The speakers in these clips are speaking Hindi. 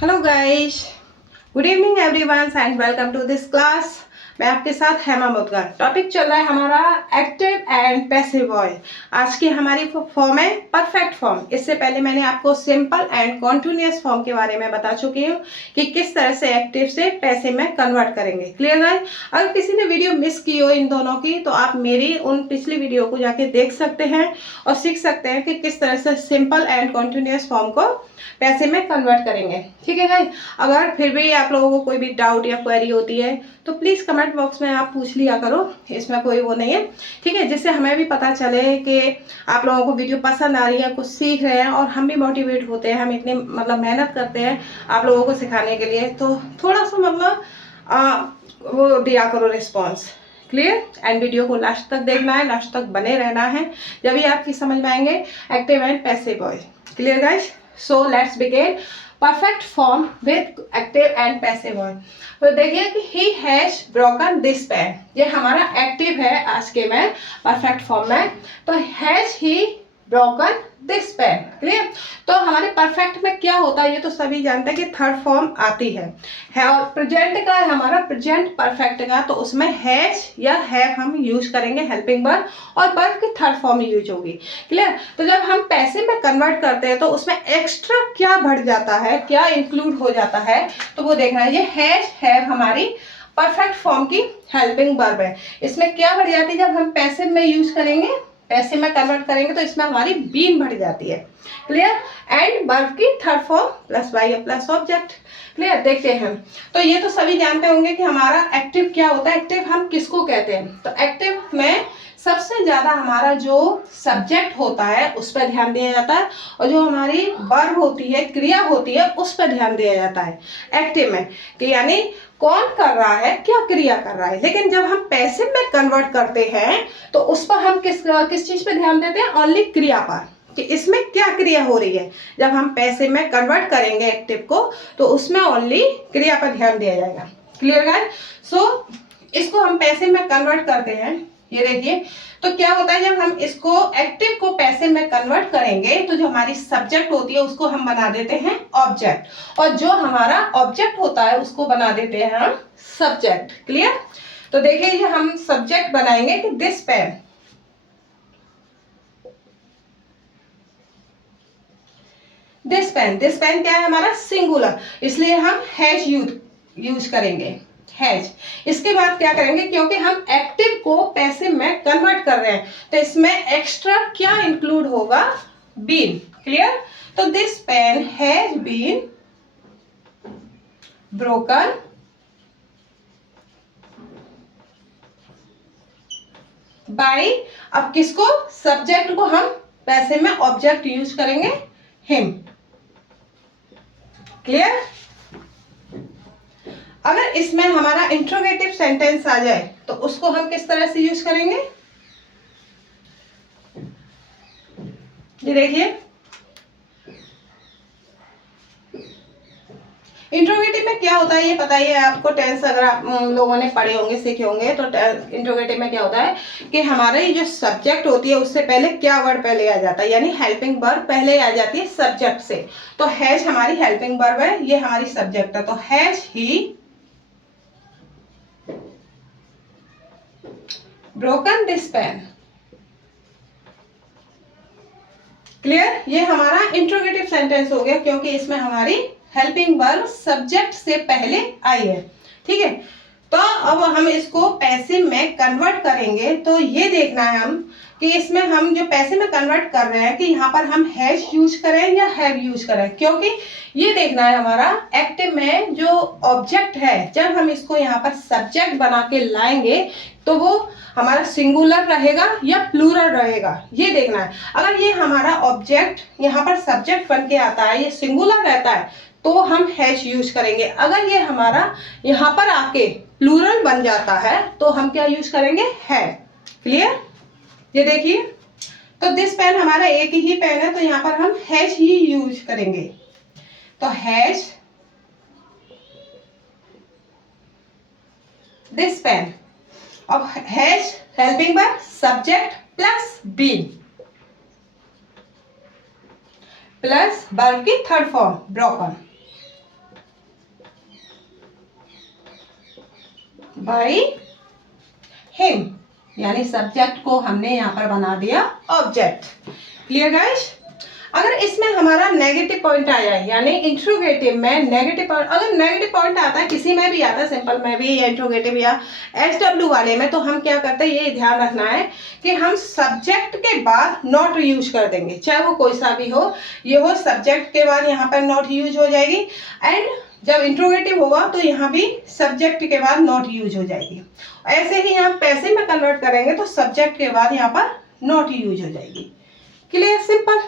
Hello guys, good evening everyone and welcome to this class. मैं आपके साथ हेमा मुदगल। टॉपिक चल रहा है हमारा एक्टिव एंड पैसिव वॉइस। आज की हमारी फॉर्म है परफेक्ट फॉर्म। इससे पहले मैंने आपको सिंपल एंड कॉन्टिन्यूअस फॉर्म के बारे में बता चुकी हूँ कि किस तरह से एक्टिव से पैसिव में कन्वर्ट करेंगे। Clear guys? अगर किसी ने वीडियो मिस की हो इन दोनों की तो आप मेरी उन पिछली वीडियो को जाके देख सकते हैं और सीख सकते हैं कि किस तरह से सिंपल एंड कॉन्टिन्यूअस फॉर्म को पैसे में कन्वर्ट करेंगे। ठीक है गाइस? अगर फिर भी आप लोगों को कोई भी डाउट या क्वेरी होती है तो प्लीज़ कमेंट बॉक्स में आप पूछ लिया करो, इसमें कोई वो नहीं है। ठीक है, जिससे हमें भी पता चले कि आप लोगों को वीडियो पसंद आ रही है, कुछ सीख रहे हैं और हम भी मोटिवेट होते हैं। हम इतनी मेहनत करते हैं आप लोगों को सिखाने के लिए, तो थोड़ा सा वो दिया करो रिस्पॉन्स। क्लियर? एंड वीडियो को लास्ट तक देखना है, लास्ट तक बने रहना है, जब भी आपकी समझ में आएंगे active and passive voice. Clear guys? So let's begin perfect form with active and passive voice। तो देखिए कि he has broken this pen। ये हमारा एक्टिव है आज के में परफेक्ट फॉर्म में। तो has he broken this pen। Clear? तो हमारे परफेक्ट में क्या होता है ये तो सभी जानते हैं कि थर्ड फॉर्म आती है और प्रेजेंट का है हमारा प्रेजेंट परफेक्ट का, तो उसमें हैज या हैव हम यूज करेंगे हेल्पिंग वर्ब और वर्ब की थर्ड फॉर्म यूज होगी। क्लियर? तो जब हम पैसे में कन्वर्ट करते हैं तो उसमें एक्स्ट्रा क्या बढ़ जाता है, क्या इंक्लूड हो जाता है, तो वो देखना है। ये हैज हैव हमारी परफेक्ट फॉर्म की हेल्पिंग वर्ब है। इसमें क्या बढ़ जाती है जब हम पैसे में यूज करेंगे, पैसे में कन्वर्ट करेंगे तो इसमें हमारी बीन बढ़ जाती है। क्लियर? एंड वर्ब की third form plus by plus object. Clear? देखते हैं। तो ये तो सभी जानते होंगे कि हमारा एक्टिव क्या होता है, एक्टिव हम किसको कहते हैं। तो एक्टिव में सबसे ज्यादा हमारा जो सब्जेक्ट होता है उस पर ध्यान दिया जाता है और जो हमारी वर्ब होती है, क्रिया होती है, उस पर ध्यान दिया जाता है एक्टिव में, कि यानी कौन कर रहा है, क्या क्रिया कर रहा है। लेकिन जब हम पैसिव में कन्वर्ट करते हैं तो उस पर हम किस चीज पे ध्यान देते हैं? ओनली क्रिया पर, कि इसमें क्या क्रिया हो रही है। जब हम पैसिव में कन्वर्ट करेंगे एक्टिव को तो उसमें ओनली क्रिया पर ध्यान दिया जाएगा। Clear guys? सो इसको हम पैसिव में कन्वर्ट करते हैं। ये देखिए, तो क्या होता है जब हम इसको एक्टिव को पैसिव में कन्वर्ट करेंगे तो जो हमारी सब्जेक्ट होती है उसको हम बना देते हैं ऑब्जेक्ट और जो हमारा ऑब्जेक्ट होता है उसको बना देते हैं हम सब्जेक्ट। क्लियर? तो देखिए ये हम सब्जेक्ट बनाएंगे कि दिस पेन, दिस पेन क्या है हमारा? सिंगुलर, इसलिए हम हैज यूज करेंगे, हैज। इसके बाद क्या करेंगे, क्योंकि हम एक्टिव को पैसिव में कन्वर्ट कर रहे हैं तो इसमें एक्स्ट्रा क्या इंक्लूड होगा? बीन। क्लियर? तो this pen has been broken by, अब किसको? सब्जेक्ट को हम पैसिव में ऑब्जेक्ट यूज करेंगे हिम। क्लियर? अगर इसमें हमारा इंट्रोगेटिव सेंटेंस आ जाए तो उसको हम किस तरह से यूज करेंगे? ये देखिए, इंट्रोगेटिव में क्या होता है ये पता ही है आपको। टेंस अगर आप लोगों ने पढ़े होंगे, सीखे होंगे, तो इंट्रोगेटिव में क्या होता है कि हमारे जो सब्जेक्ट होती है उससे पहले क्या वर्ड पहले आ जाता है, यानी हेल्पिंग वर्ब पहले आ जाती है सब्जेक्ट से। तो हैज हमारी हेल्पिंग वर्ब है, ये हमारी सब्जेक्ट है। तो has he broken this pen. Clear? ये हमारा इंट्रोगेटिव सेंटेंस हो गया क्योंकि इसमें हमारी हेल्पिंग वर्ब सब्जेक्ट से पहले आई है। ठीक है? तो अब हम इसको पैसिव में कन्वर्ट करेंगे तो ये देखना है हम कि इसमें हम जो पैसिव में कन्वर्ट कर रहे हैं कि यहाँ पर हम हैज यूज करें या हैव यूज करें, क्योंकि ये देखना है हमारा एक्टिव में जो ऑब्जेक्ट है जब हम इसको यहाँ पर सब्जेक्ट बना के लाएंगे तो वो हमारा सिंगुलर रहेगा या प्लूरल रहेगा, ये देखना है। अगर ये हमारा ऑब्जेक्ट यहाँ पर सब्जेक्ट बन के आता है, ये सिंगुलर रहता है, तो हम हैज यूज करेंगे। अगर ये हमारा यहाँ पर आके प्लूरल बन जाता है तो हम क्या यूज करेंगे? है। क्लियर? ये देखिए, तो दिस पेन हमारा एक ही पेन है तो यहाँ पर हम हैज ही यूज करेंगे। तो हैज दिस पेन, अब has helping verb subject plus been plus verb की third form broken. By him, यानी सब्जेक्ट को हमने यहाँ पर बना दिया ऑब्जेक्ट। Clear guys? अगर इसमें हमारा नेगेटिव पॉइंट आया है, यानी इंट्रोगेटिव में नेगेटिव पॉइंट, अगर नेगेटिव पॉइंट आता है, किसी में भी आता है, सिंपल में भी या इंट्रोगेटिव या एसडब्ल्यू वाले में, तो हम क्या करते हैं, ये ध्यान रखना है कि हम सब्जेक्ट के बाद नॉट यूज कर देंगे, चाहे वो कोई सा भी हो। ये हो सब्जेक्ट के बाद यहाँ पर नॉट यूज हो जाएगी, एंड जब इंट्रोगेटिव होगा तो यहाँ भी सब्जेक्ट के बाद नॉट यूज हो जाएगी। ऐसे ही हम पैसे में कन्वर्ट करेंगे तो सब्जेक्ट के बाद यहाँ पर नॉट यूज हो जाएगी। क्लियर? सिंपल।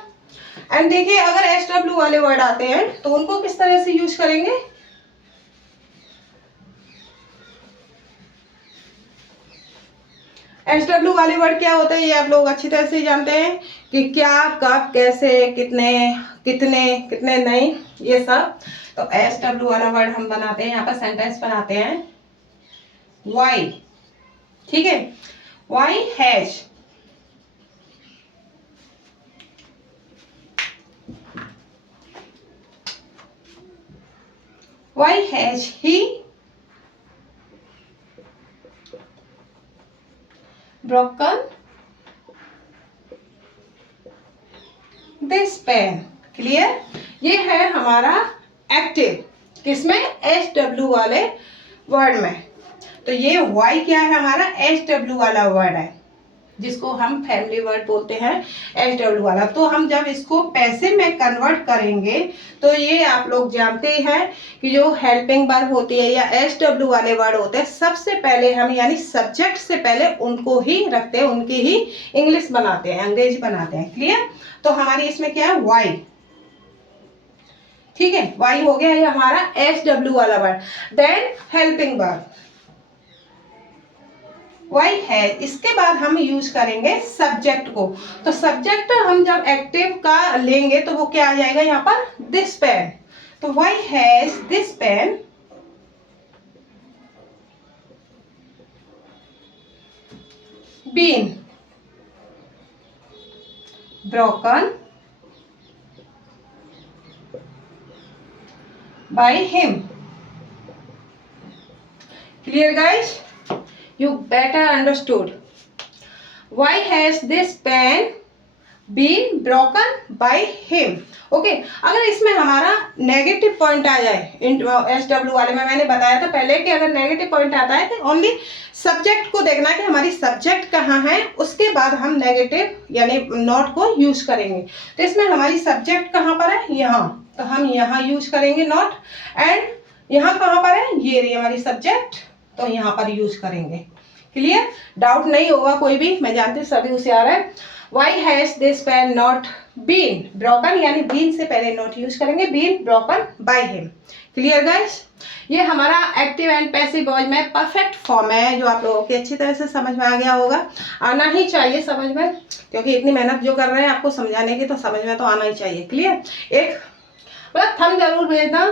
एंड देखिए, अगर एस डब्ल्यू वाले वर्ड आते हैं तो उनको किस तरह से यूज करेंगे। एस डब्ल्यू वाले वर्ड क्या होते हैं, ये आप लोग अच्छी तरह से जानते हैं कि क्या, कब, कैसे, कितने, कितने, कितने नहीं, ये सब। तो एस डब्ल्यू वाला वर्ड हम बनाते हैं, यहाँ पर सेंटेंस बनाते हैं वाई। ठीक है, why has, why has he broken this pen? Clear? ये है हमारा एक्टिव, किसमें, एस डब्ल्यू वाले वर्ड में। तो ये वाई क्या है, हमारा एस डब्ल्यू वाला वर्ड है, जिसको हम फैमिली वर्ड बोलते हैं, एस डब्ल्यू वाला। तो हम जब इसको पैसे में कन्वर्ट करेंगे तो ये आप लोग जानते हैं कि जो हेल्पिंग वर्ब होती है या एस डब्ल्यू वाले वर्ड होते हैं, सबसे पहले हम यानी सब्जेक्ट से पहले उनको ही रखते हैं, उनकी ही इंग्लिश बनाते हैं, अंग्रेजी बनाते हैं। क्लियर? तो हमारी इसमें क्या है, वाई। ठीक है, वाई हो गया ये हमारा एस डब्ल्यू वाला word. Then helping verb why है, इसके बाद हम यूज करेंगे सब्जेक्ट को। तो सब्जेक्ट हम जब एक्टिव का लेंगे तो वो क्या आ जाएगा यहाँ पर, दिस पेन। तो why has this pen been broken by him. Clear guys? You better understood. Why has this pen been broken by him? Okay, अगर इसमें हमारा नेगेटिव पॉइंट आ जाए, एस डब्ल्यू वाले में मैंने बताया था पहले कि अगर नेगेटिव पॉइंट आता है तो ओनली सब्जेक्ट को देखना है कि हमारी सब्जेक्ट कहाँ है, उसके बाद हम नेगेटिव यानी नॉट को यूज करेंगे। तो इसमें हमारी सब्जेक्ट कहाँ पर है, यहाँ, तो हम यहाँ यूज करेंगे नॉट। एंड यहाँ कहाँ पर है, ये रही हमारी सब्जेक्ट, तो यहाँ पर यूज करेंगे। क्लियर? डाउट नहीं होगा कोई भी, मैं जानती हूँ सभी होशियार है। Why has this pen not been broken, यानी बीन से पहले नॉट यूज करेंगे, been broken by him. Clear guys? ये हमारा एक्टिव एंड पैसिव वॉइस में परफेक्ट फॉर्म है, जो आप लोगों की अच्छी तरह से समझ में आ गया होगा। आना ही चाहिए समझ में, क्योंकि इतनी मेहनत जो कर रहे हैं आपको समझाने की, तो समझ में तो आना ही चाहिए। क्लियर? एक मतलब थंब जरूर भेजना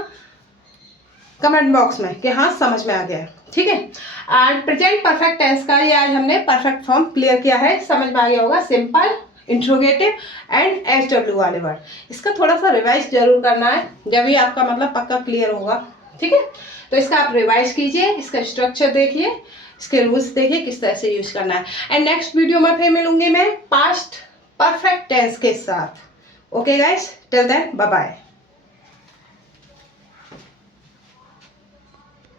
कमेंट बॉक्स में कि हाँ समझ में आ गया। ठीक है? एंड प्रेजेंट परफेक्ट टेंस का ये आज हमने परफेक्ट फॉर्म क्लियर किया है, समझ में आ गया होगा। Simple, interrogative and S W वाले वर्ड, इसका थोड़ा सा रिवाइज जरूर करना है, जब ही आपका मतलब पक्का क्लियर होगा। ठीक है? तो इसका आप रिवाइज कीजिए, इसका स्ट्रक्चर देखिए, इसके रूल्स देखिए किस तरह से यूज करना है। एंड नेक्स्ट वीडियो में फिर मिलूंगी मैं पास्ट परफेक्ट टेंस के साथ। Okay guys, till then bye bye.